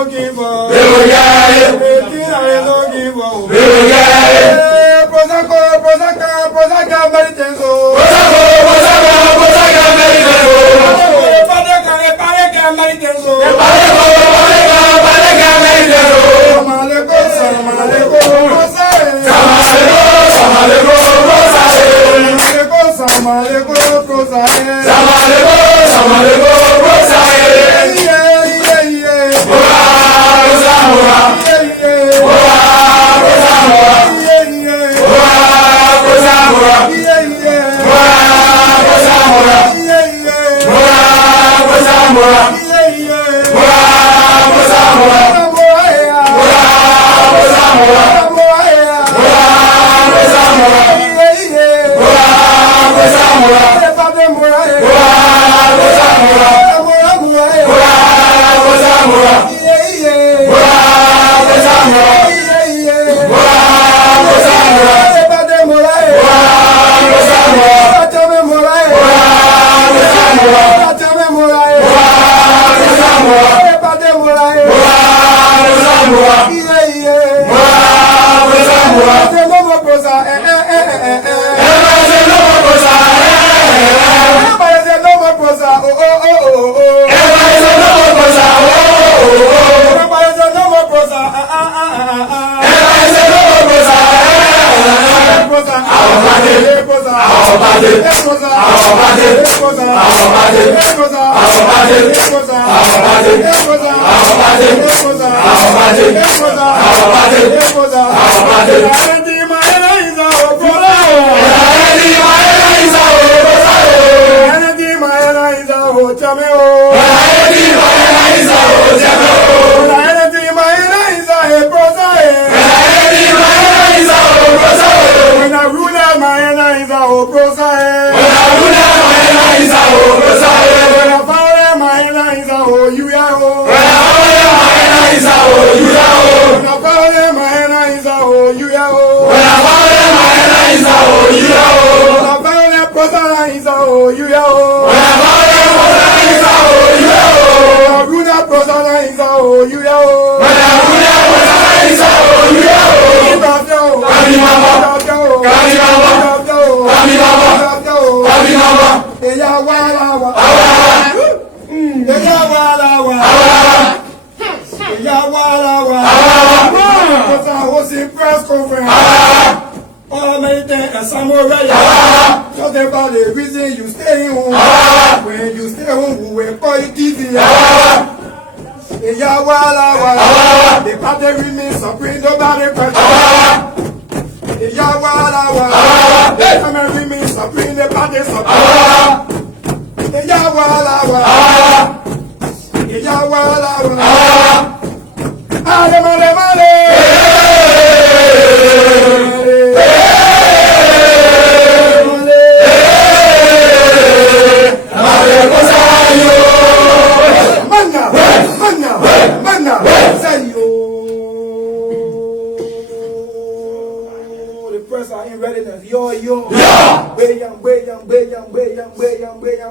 looking for. We will get it. Everything I'm looking for. We will get it. Prosecco, meditenso. Prosecco, meditenso. Padeka, meditenso.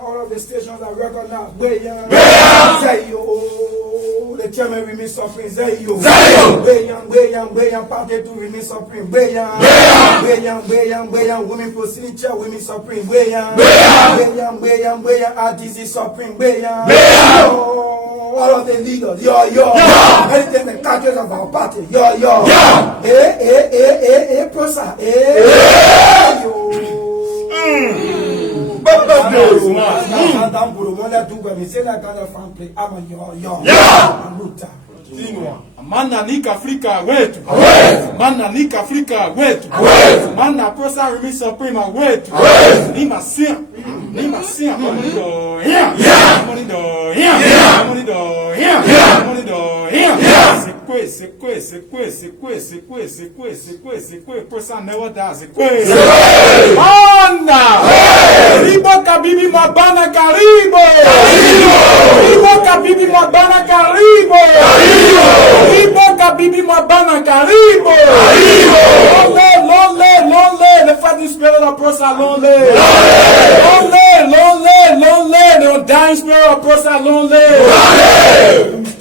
All of the stations are recognized. The chairman remains supreme. Party to remain supreme. Women proceeding chair remain supreme. RTC supreme. All of the leaders. Anything the catchers of our party. PROSA. Mana nika Afrika wetu. Mana nika Afrika wetu. Mana PROSA remain supreme wetu. Ni masia. Money do. C'est quoi, PROSA never dies. Anda! Ribo kabibi mabana karibo! Ribo kabibi mabana karibo! Ribo kabibi mabana karibo! Lonely, the fighting spirit of PROSA lonely! Lonely, the dying spirit of PROSA lonely!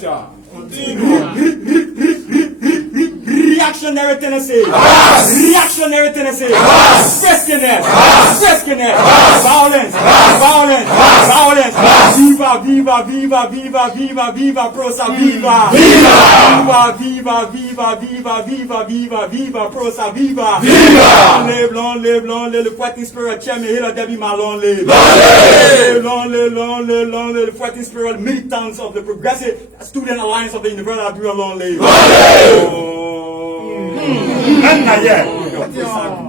Aluta. Reactionary tendency. Reactionary tendency. Freskiness. Freskiness. Violence. Violence. Violence. Viva, viva, viva, viva, viva, viva, prosa, viva. Viva. Viva, viva, viva, viva, viva, viva, prosa, viva. Viva. Long live, le fighting spirit, chairman, Hitler, Debbie, my long live. Long live, the fighting spirit, militants of the Progressive Student Alliance of the University of Liberia, long live.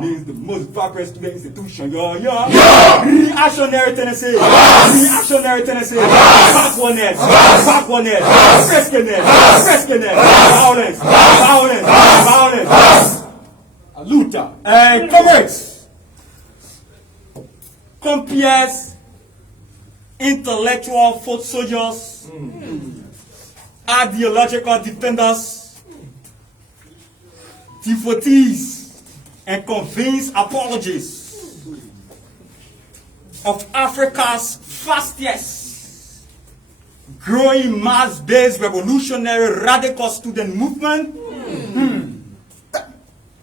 Is the most vibrant student institution. Reactionary tendency. Reactionary tendency. Backwardness. Backwardness. Freskiness. Freskiness. Violence. Violence. Violence. Aluta. Comrades. Compares intellectual foot soldiers, ideological defenders, devotees, and convinced apologists of Africa's fastest growing mass-based revolutionary radical student movement.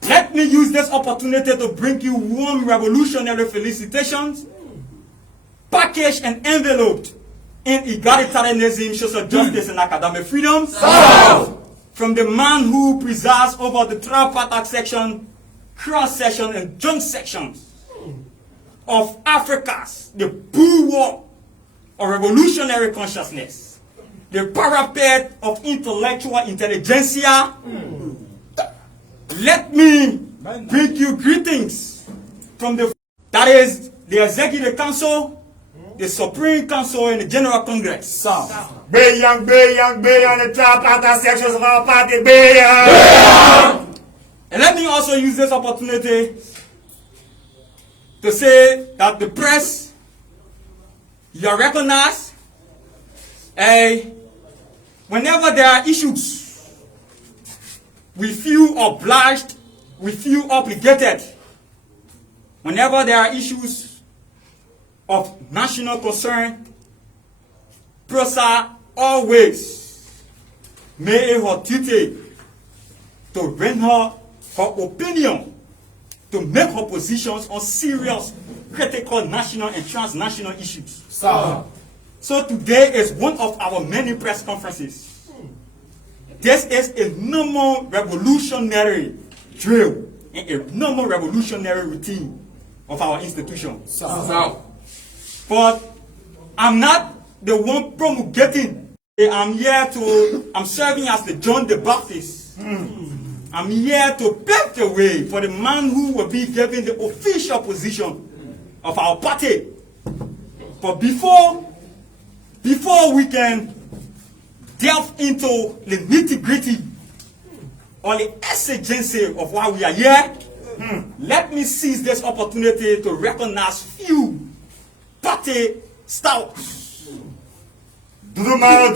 Let me use this opportunity to bring you warm revolutionary felicitations, packaged and enveloped in egalitarianism, social justice, and academic freedoms. From the man who presides over the tripartite section, cross-section, and joint sections of Africa's, the bulwark of revolutionary consciousness, the parapet of intellectual intelligentsia. Let me bring you greetings from the Executive Council, the Supreme Council, and the General Congress. Be young, the tripartite sections of our party, be young. And let me also use this opportunity to say that the press, you are recognized. Whenever there are issues, we feel obliged, we feel obligated. Whenever there are issues of national concern, PROSA always made it her duty to render her opinion, to make her positions on serious, critical national and transnational issues. So today is one of our many press conferences. This is a normal revolutionary drill and a normal revolutionary routine of our institution. But I'm not the one promulgating. I'm serving as the John the Baptist. I'm here to pave the way for the man who will be given the official position of our party. But before we can delve into the nitty-gritty or the exigency of why we are here, let me seize this opportunity to recognize few party stouts. Let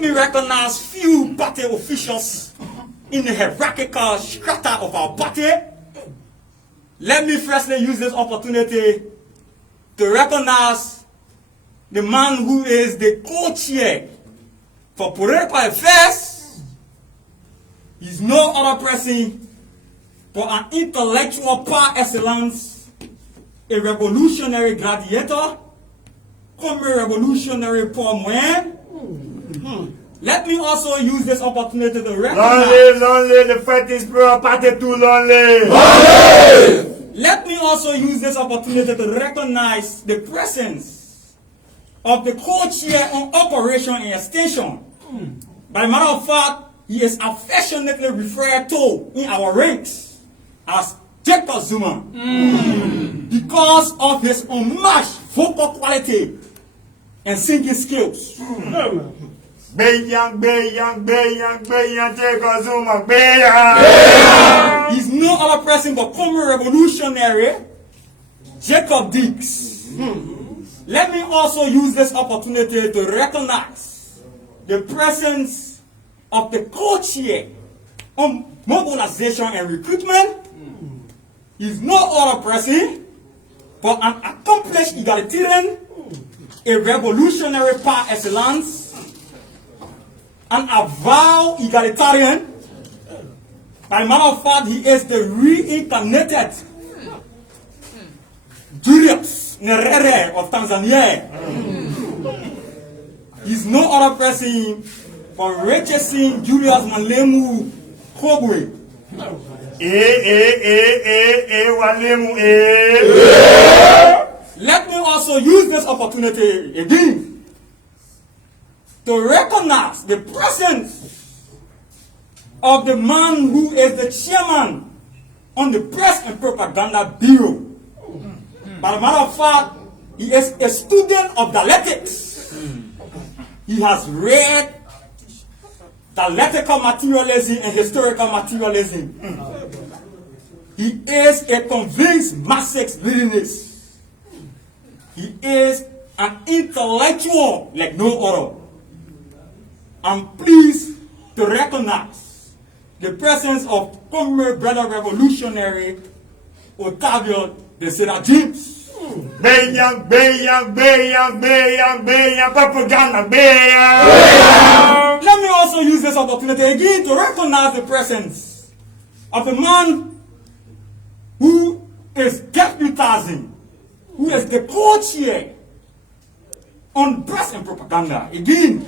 me recognize few party officials in the hierarchical strata of our party. Let me firstly use this opportunity to recognize the man who is the co-chair for political affairs. He's no other person but an intellectual par excellence, a revolutionary gladiator, comme a revolutionary poor man. Let me also use this opportunity to recognize. Long live the fighting spirit party too, long live. Let me also use this opportunity to recognize the presence of the co-chair on operation and extension. By matter of fact, he is affectionately referred to in our ranks as Jacob Zuma because of his unmatched vocal quality and singing skills. Be young, Jacob Zuma, be young. He's no other person but former revolutionary Jacob Dix. Let me also use this opportunity to recognize the presence of the co-chair on mobilization and recruitment. He's no other person but an accomplished egalitarian, a revolutionary par excellence, an avowed egalitarian. By matter of fact, he is the reincarnated Julius Nyerere of Tanzania. He's no other person but Richardson Julius Malemu Kobwe. Walemu, Let me also use this opportunity again to recognize the presence of the man who is the chairman on the Press and Propaganda Bureau. By the matter of fact, he is a student of dialectics. He has read dialectical materialism and historical materialism. He is a convinced Marxist-Leninist. He is an intellectual like no other. I'm pleased to recognize the presence of former brother revolutionary Otavio de Seda James. Beyan, propaganda, Let me also use this opportunity again to recognize the presence of a man who is deputizing, who is the co-chair on Press and Propaganda. Again,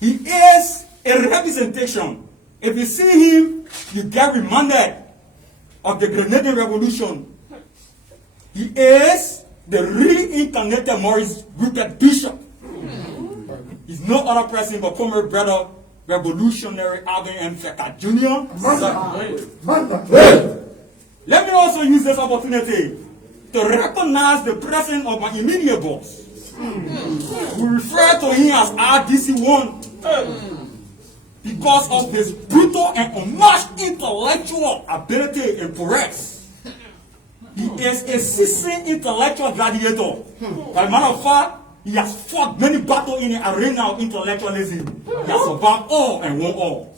he is a representation. If you see him, you get reminded of the Grenadian Revolution. He is the reincarnated Maurice Rupert Bishop. He's no other person but former brother revolutionary Alvin M. Feka Jr. Let me also use this opportunity to recognize the presence of my immediate boss. We refer to him as RDC1 because of his brutal and unmatched intellectual ability and prowess. He is a seasoned intellectual gladiator. By the matter of fact, he has fought many battles in the arena of intellectualism. He has survived all and won all.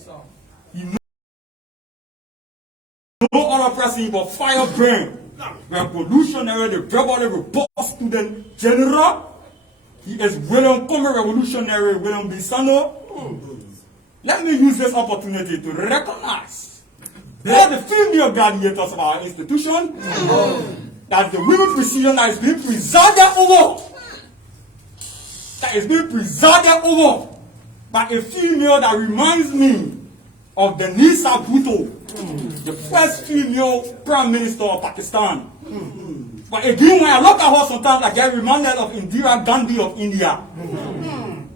He no other person but firebrand, revolutionary, the verbally robust student general. He is William Come revolutionary William Bisano. Let me use this opportunity to recognize all the female gladiators of our institution, that the women precision that is being presided over, by a female that reminds me of Denisa Bhutto, the first female Prime Minister of Pakistan. But again, when I look at her sometimes, I get reminded of Indira Gandhi of India.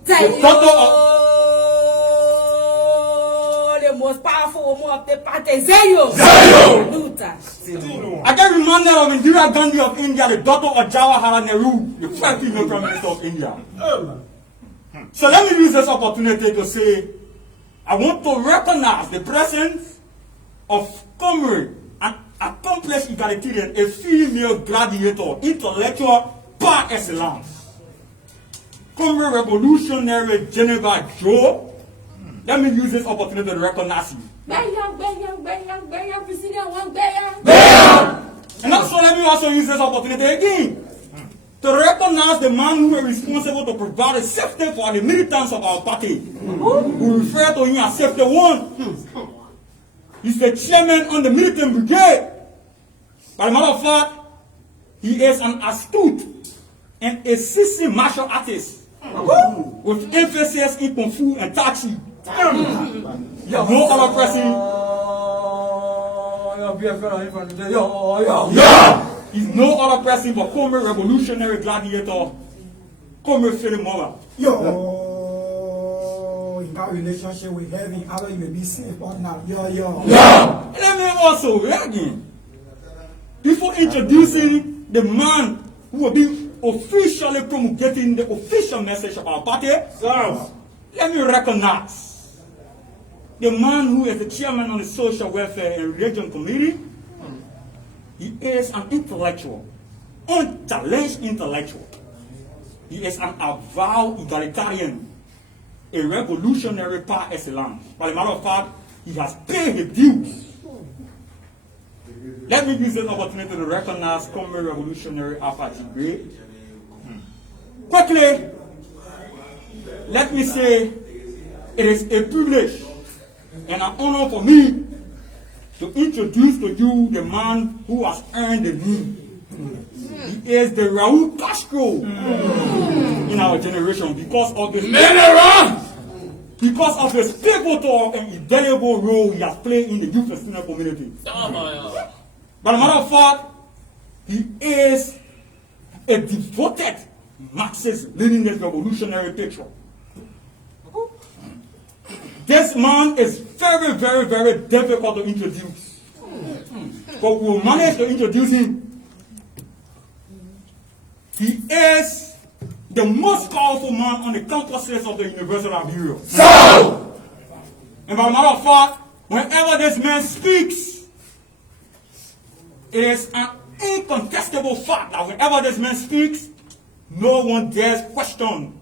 The daughter of the most powerful woman of the party, Zayo. I get reminded of Indira Gandhi of India, the daughter of Jawaharlal Nehru, the first female Prime Minister of India. So let me use this opportunity to say, I want to recognize the presence of comrade and accomplished egalitarian, a female gladiator, intellectual par excellence. Comrade revolutionary Geneva Joe. Let me use this opportunity to recognize you. And also let me also use this opportunity again to recognize the man who is responsible to provide a safety for the militants of our party. We refer to him as Safety One. He's the chairman on the militant brigade. By the matter of fact, he is an astute and a seasoned martial artist with emphasis in Kung Fu and Tai Chi. No other person. He's no other person but former revolutionary gladiator, Comrade Philip Mola. In that relationship with having other you may be safe or not. Let me also again, before introducing the man who will be officially promulgating the official message of our party, let me recognize the man who is the chairman of the Social Welfare and Religion Committee. He is an intellectual, unchallenged intellectual. He is an avowed egalitarian, a revolutionary par excellence. By the matter of fact, he has paid his dues. Let me use this opportunity to recognize Comrade Revolutionary Alpha Tigray. quickly, let me say it is a privilege and an honor for me to introduce to you the man who has earned the name. He is the Raul Castro in our generation because of his pivotal and indelible role he has played in the youth and student community. But as a matter of fact, he is a devoted Marxist-Leninist revolutionary patriot. This man is very, very, very difficult to introduce. But we'll manage to introduce him. He is the most powerful man on the campuses of the University of Liberia. So! And by matter of fact, whenever this man speaks, it is an incontestable fact that whenever this man speaks, no one dares question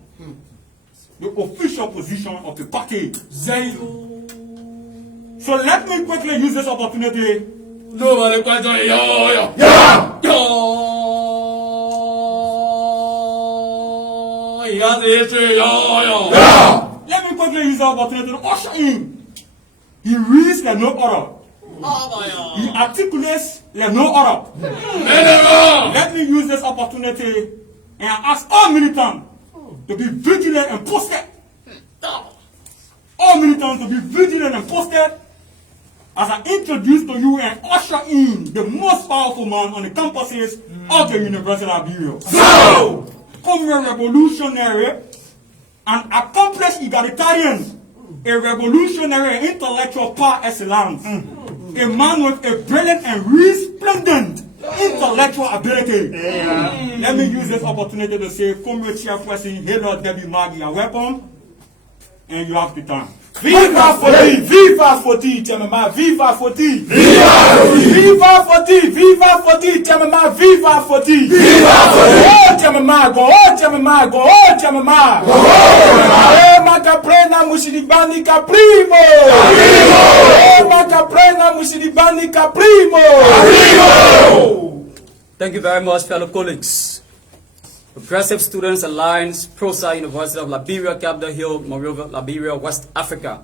the official position of the party. So let me quickly use this opportunity. Nobody question yo. Let me quickly use the opportunity to usher in. He reads like no other. He articulates like no other. Let me use this opportunity and ask all militants to be vigilant and posted. All militants to be vigilant and posted as I introduce to you and usher in the most powerful man on the campuses of the University of Liberia. So, come a revolutionary, an accomplished egalitarian, a revolutionary intellectual par excellence, a man with a brilliant and resplendent intellectual ability. Let me use this opportunity to say, Comrade Chairperson, hello, Debbie Maggie, welcome, and you have the time. Viva Foti! Viva Foti! Chamama! Viva Foti! Viva Foti! Viva Foti! Chamama! Viva Foti! Viva Foti! Oh Chamama! Go! Oh Chamama! Go! Oh Chamama! Go! Oh Macaprena Mushidibani Caprimo! Oh Macaprena Mushidibani Caprimo! Thank you very much, fellow colleagues. Progressive Students Alliance, PROSA, University of Liberia, Capitol Hill, Monrovia, Liberia, West Africa.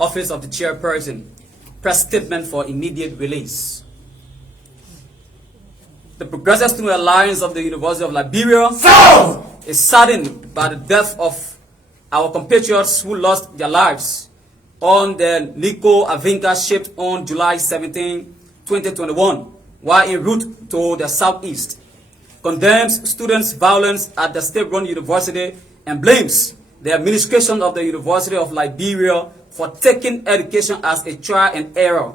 Office of the Chairperson. Press statement for immediate release. The Progressive Student Alliance of the University of Liberia is saddened by the death of our compatriots who lost their lives on the Nico Avinka ship on July 17, 2021, while en route to the southeast. Condemns students' violence at the state-run university and blames the administration of the University of Liberia for taking education as a trial and error,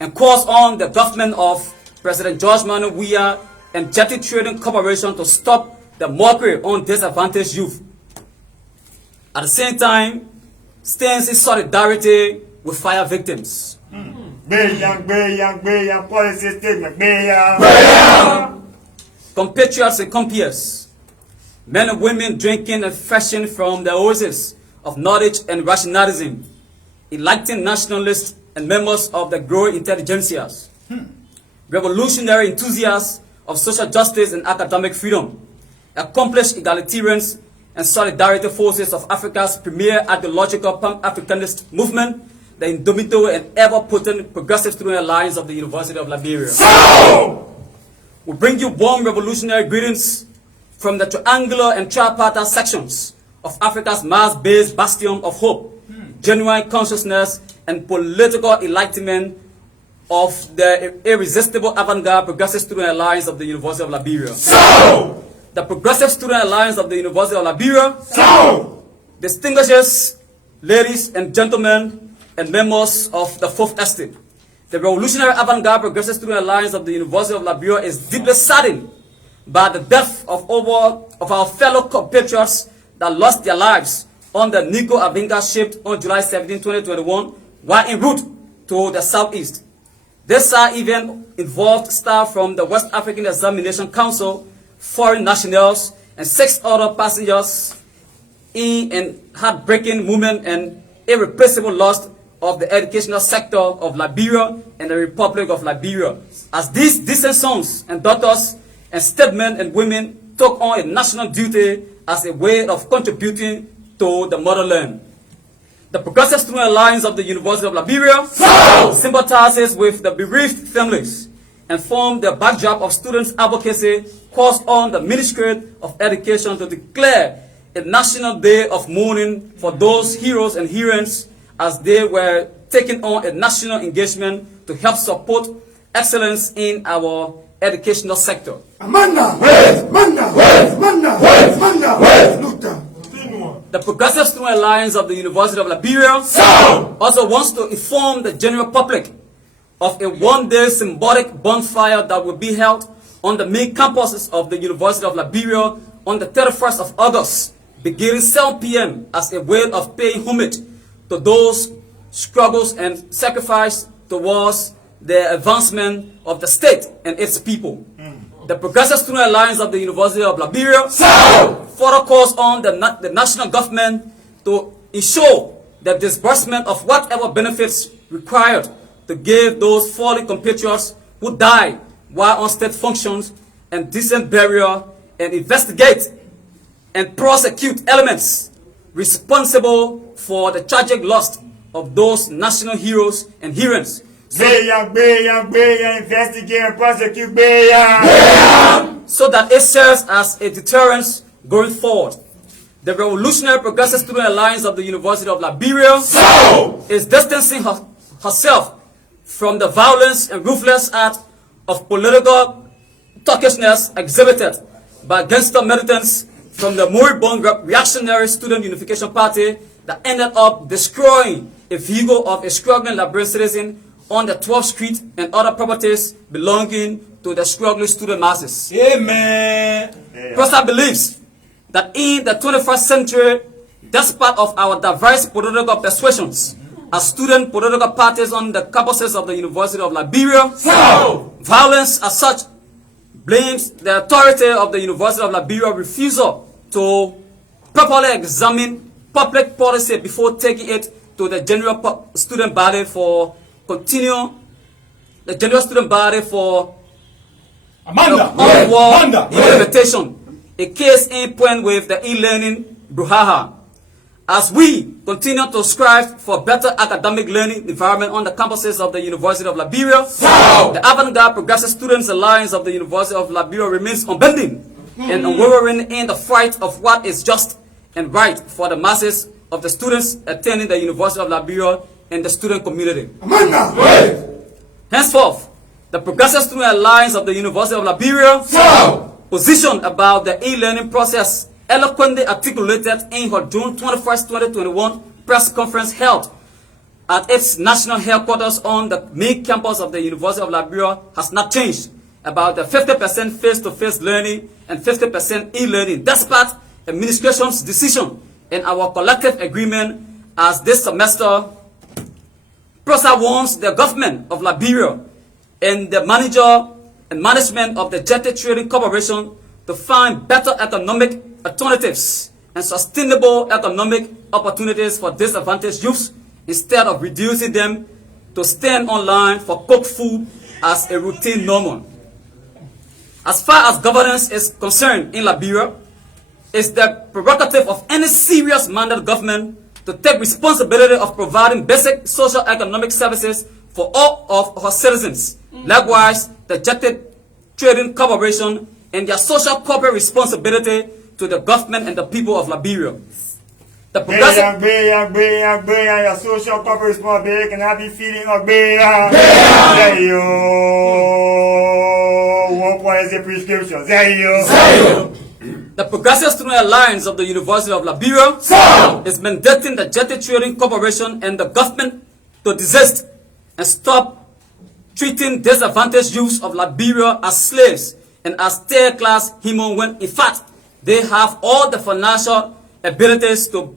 and calls on the government of President George Manuel Weah and Jetty Trading Corporation to stop the mockery on disadvantaged youth. At the same time, stands in solidarity with fire victims. Policy statement, Compatriots and compeers, men and women drinking and fashioned from the oasis of knowledge and rationalism, enlightened nationalists and members of the growing intelligentsias, revolutionary enthusiasts of social justice and academic freedom, accomplished egalitarians and solidarity forces of Africa's premier ideological pan-Africanist movement, the indomitable and ever-potent Progressive Student Alliance of the University of Liberia. We bring you warm revolutionary greetings from the triangular and tripartite sections of Africa's mass-based bastion of hope, genuine consciousness, and political enlightenment of the irresistible avant-garde Progressive Student Alliance of the University of Liberia. The Progressive Student Alliance of the University of Liberia distinguishes ladies and gentlemen and members of the Fourth Estate. The revolutionary avant-garde Progressive Student Alliance of the University of Liberia is deeply saddened by the death of our fellow compatriots that lost their lives on the Nico Avinka ship on July 17, 2021, while en route to the southeast. This sad event involved staff from the West African Examination Council, foreign nationals, and 6 other passengers in an heartbreaking moment and irreplaceable loss of the educational sector of Liberia and the Republic of Liberia, as these decent sons and daughters and statesmen and women took on a national duty as a way of contributing to the motherland. The Progressive Student Alliance of the University of Liberia sympathizes with the bereaved families and form the backdrop of students' advocacy calls on the Ministry of Education to declare a national day of mourning for those heroes and heroines as they were taking on a national engagement to help support excellence in our educational sector. Amanda, Luther. The Progressive Student Alliance of the University of Liberia also wants to inform the general public of a one-day symbolic bonfire that will be held on the main campuses of the University of Liberia on the 31st of August, beginning 7 p.m. as a way of paying homage to those struggles and sacrifice towards the advancement of the state and its people. The Progressive Student Alliance of the University of Liberia further calls on the national government to ensure the disbursement of whatever benefits required to give those fallen compatriots who died while on state functions and decent burial, and investigate and prosecute elements responsible for the tragic loss of those national heroes and heroines. Investigate and prosecute, so that it serves as a deterrence going forward. The Revolutionary Progressive Student Alliance of the University of Liberia is distancing herself from the violence and ruthless act of political turkishness exhibited by gangster militants from the moribund reactionary Student Unification Party that ended up destroying a vehicle of a struggling Liberian citizen on the 12th Street and other properties belonging to the struggling student masses. Amen. PROSA believes that in the 21st century, despite of our diverse political persuasions, as student political parties on the campuses of the University of Liberia, violence as such blames the authority of the University of Liberia refusal to properly examine public policy before taking it to the general student body for implementation. A case in point with the e-learning brouhaha. As we continue to strive for better academic learning environment on the campuses of the University of Liberia, the Avant-Garde Progressive Students Alliance of the University of Liberia remains unbending and unwavering in the fight of what is just and right for the masses of the students attending the University of Liberia and the student community. Henceforth, the Progressive Student Alliance of the University of Liberia position about the e-learning process eloquently articulated in her June 21st, 2021 press conference held at its national headquarters on the main campus of the University of Liberia has not changed about the 50% face-to-face learning and 50% e-learning, despite administration's decision and our collective agreement as this semester. PROSA wants the government of Liberia and the manager and management of the Jetty Trading Corporation to find better economic alternatives and sustainable economic opportunities for disadvantaged youths instead of reducing them to stand online for cooked food as a routine normal. As far as governance is concerned in Liberia, it's the prerogative of any serious minded government to take responsibility of providing basic social economic services for all of her citizens. Likewise, the Jetty Trading Corporation and their social corporate responsibility to the government and the people of Liberia. The progressive... Your social corporate responsibility cannot be feeding a what is the prescription? The Progressive Student Alliance of the University of Liberia is mandating the Jetty Trading Corporation and the government to desist and stop treating disadvantaged youths of Liberia as slaves and as third-class human when in fact they have all the financial abilities to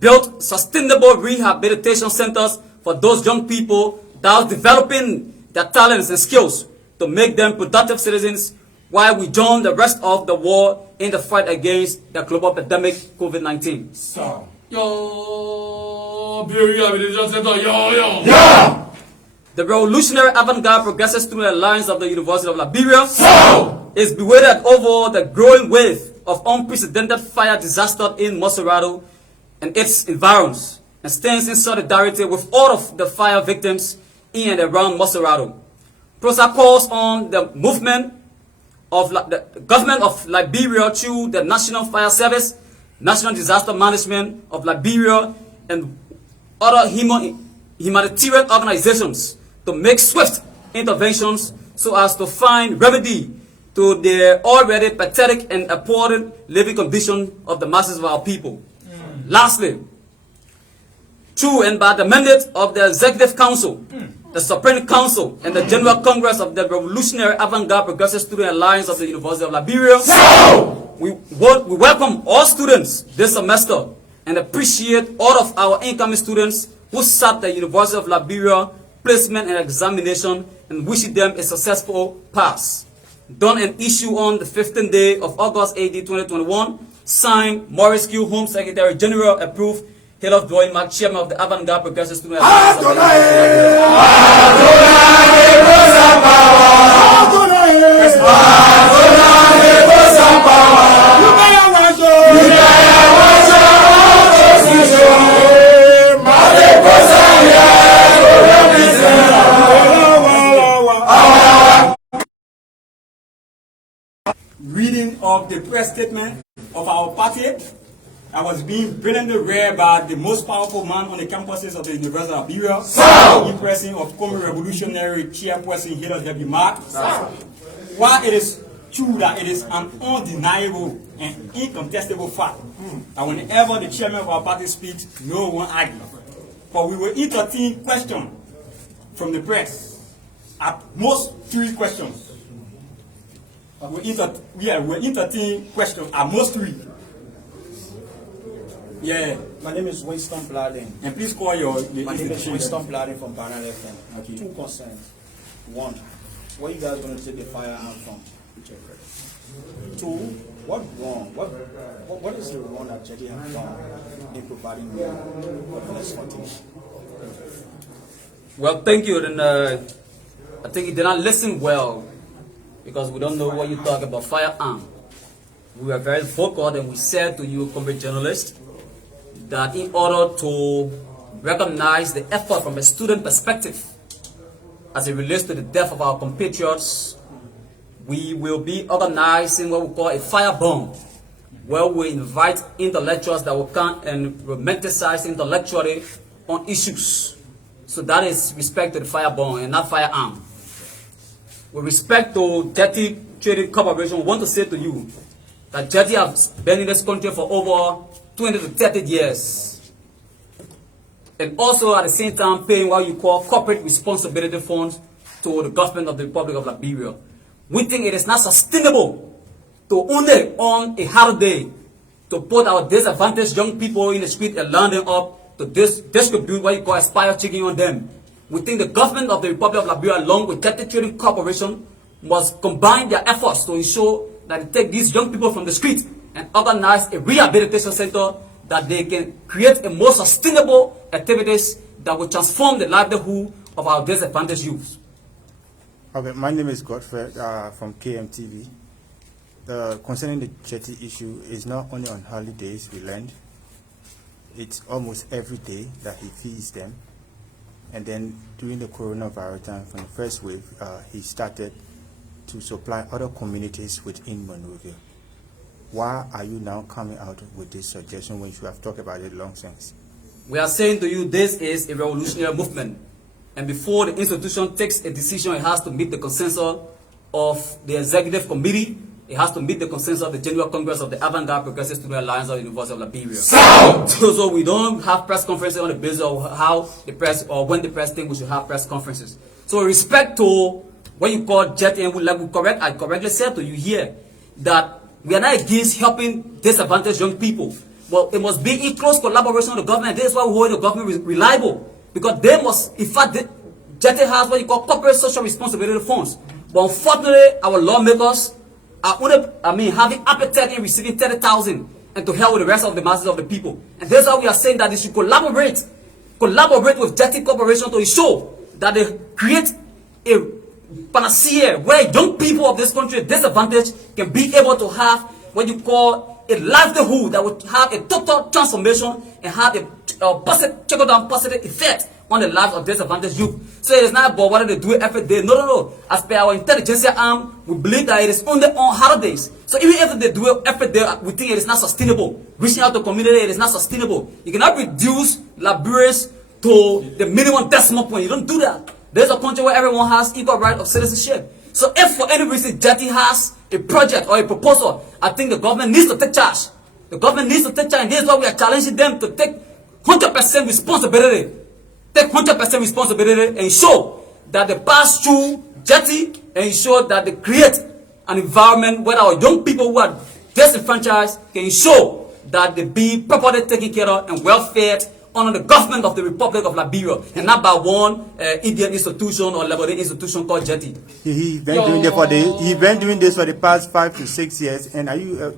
build sustainable rehabilitation centers for those young people that are developing their talents and skills to make them productive citizens while we join the rest of the world in the fight against the global pandemic COVID-19. The Revolutionary Avant-Garde Progressive Student Alliance of the University of Liberia is bewildered over the growing wave of unprecedented fire disaster in Montserrat and its environs, and stands in solidarity with all of the fire victims in and around Montserrat. PROSA calls on the movement of the government of Liberia through the National Fire Service, National Disaster Management of Liberia, and other humanitarian organizations to make swift interventions so as to find remedy to the already pathetic and appalling living condition of the masses of our people. Lastly, through and by the mandate of the Executive Council, the Supreme Council, and the General Congress of the Revolutionary Avant-Garde Progressive Student Alliance of the University of Liberia, we welcome all students this semester and appreciate all of our incoming students who sat the University of Liberia placement and examination, and wishing them a successful pass. Done and issued on the 15th day of August AD 2021, signed Maurice Q. Home Secretary General, approved Halof Dwayne Mark, Chairman of the Avant-Garde Progressive Student Alliance. Reading of the press statement of our party, I was being brilliantly read by the most powerful man on the campuses of the University of Liberia, in person of Congo Revolutionary Chairperson Halof W. Mark. While it is true that it is an undeniable and incontestable fact that whenever the chairman of our party speaks, no one argues. But we will entertain questions from the press, at most 3 questions. We'll entertain questions at most 3. Yeah. My name is Winston Blading. And please call your... My name is Winston Blading from Banner FM. Okay. 2 concerns. 1, where you guys going to take the firearm from? 2, what wrong? What is the wrong that Jetty have done in providing you with the next 14? Well, thank you. Then I think you did not listen well, because we don't know what you talk about firearm. We were very vocal and we said to you, comrade journalist, that in order to recognize the effort from a student perspective as it relates to the death of our compatriots, we will be organizing what we call a fire bomb, where we invite intellectuals that will come and romanticize intellectually on issues. So that is respect to the fire bomb and not firearm. With respect to Jetty Trading Corporation, we want to say to you that Jetty has been in this country for over 20 to 30 years. And also at the same time paying what you call corporate responsibility funds to the government of the Republic of Liberia. We think it is not sustainable to only on a holiday to put our disadvantaged young people in the street and line them up to distribute what you call aspire chicken on them. We think the government of the Republic of Liberia, along with Jetty Trading Corporation, must combine their efforts to ensure that they take these young people from the street and organize a rehabilitation center that they can create a more sustainable activities that will transform the livelihood of our disadvantaged youth. Okay, my name is Godfrey from KMTV. Concerning the Jetty issue, is not only on holidays we learned. It's almost every day that he feeds them. And then during the coronavirus time, from the first wave, he started to supply other communities within Monrovia. Why are you now coming out with this suggestion when you have talked about it long since? We are saying to you this is a revolutionary movement. And before the institution takes a decision, it has to meet the consensus of the executive committee. It has to meet the consensus of the General Congress of the Avant-Garde Progressive Student Alliance of the University of Liberia. So we don't have press conferences on the basis of how the press or when the press thinks we should have press conferences. So with respect to what you call Jetty, and I correctly said to you here that we are not against helping disadvantaged young people. Well, it must be in close collaboration with the government. This is why we hold the government reliable. Because they must, in fact, Jetty has what you call corporate social responsibility funds. But unfortunately, our lawmakers are only, having appetite in receiving 30,000 and to help with the rest of the masses of the people. And that's why we are saying that they should collaborate with Jetty Corporation to ensure that they create a panacea where young people of this country, disadvantaged, can be able to have what you call a livelihood that would have a total transformation and have a positive, trickle-down positive effect on the lives of disadvantaged youth. So it is not about whether they do it every day. No. As per our intelligence arm, we believe that it is only on holidays. So even if they do it every day, we think it is not sustainable. Reaching out to community, it is not sustainable. You cannot reduce Liberians to the minimum decimal point. You don't do that. There's a country where everyone has equal right of citizenship. So if for any reason Jetty has a project or a proposal, I think the government needs to take charge. The government needs to take charge, and this is why we are challenging them to take 100% responsibility. Take 100% responsibility and show that they pass through Jetty and ensure that they create an environment where our young people who are disenfranchised can ensure that they be properly taken care of and well fed under the government of the Republic of Liberia, and not by one Indian institution or Liberian institution called Jetty. He's been doing this for the past 5 to 6 years. And are you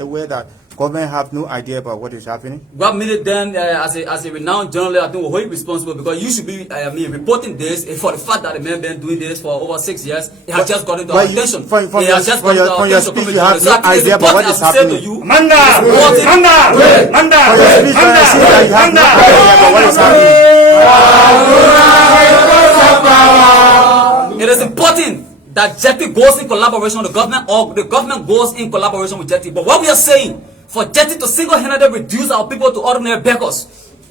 aware that government have no idea about what is happening? What minute then, as a renowned journalist, I think we're wholly responsible, because you should be reporting this for the fact that the man been doing this for over 6 years. It has just gotten to our attention. From your speech, you have no idea about what is happening. Manda! It is important that Jetty goes in collaboration with the government, or the government goes in collaboration with Jetty. But what we are saying, for Jetty to single-handedly reduce our people to ordinary beggars,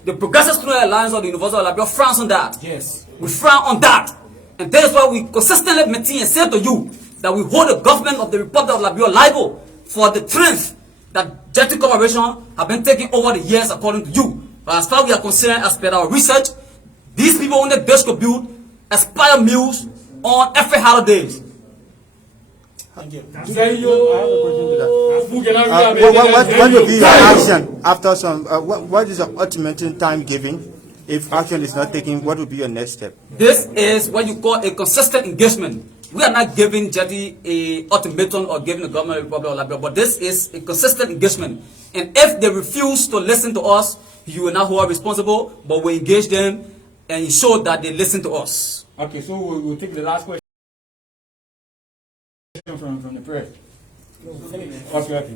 the Progressive Student Alliance of the University of Liberia frowns on that. Yes. We frown on that. And that is why we consistently maintain and say to you that we hold the government of the Republic of Liberia liable for the strength that Jetty Corporation have been taking over the years, according to you. But as far as we are concerned, as per our research, these people only distribute expired meals on every holidays. Thank you. What will be your action after some? What is the ultimate time given? If action is not taken, what will be your next step? This is what you call a consistent engagement. We are not giving Jetty a ultimatum or giving the government of the Republic of Liberia, but this is a consistent engagement. And if they refuse to listen to us, you will not hold responsible, but we engage them and ensure that they listen to us. Okay, so we'll take the last question from the press. Okay.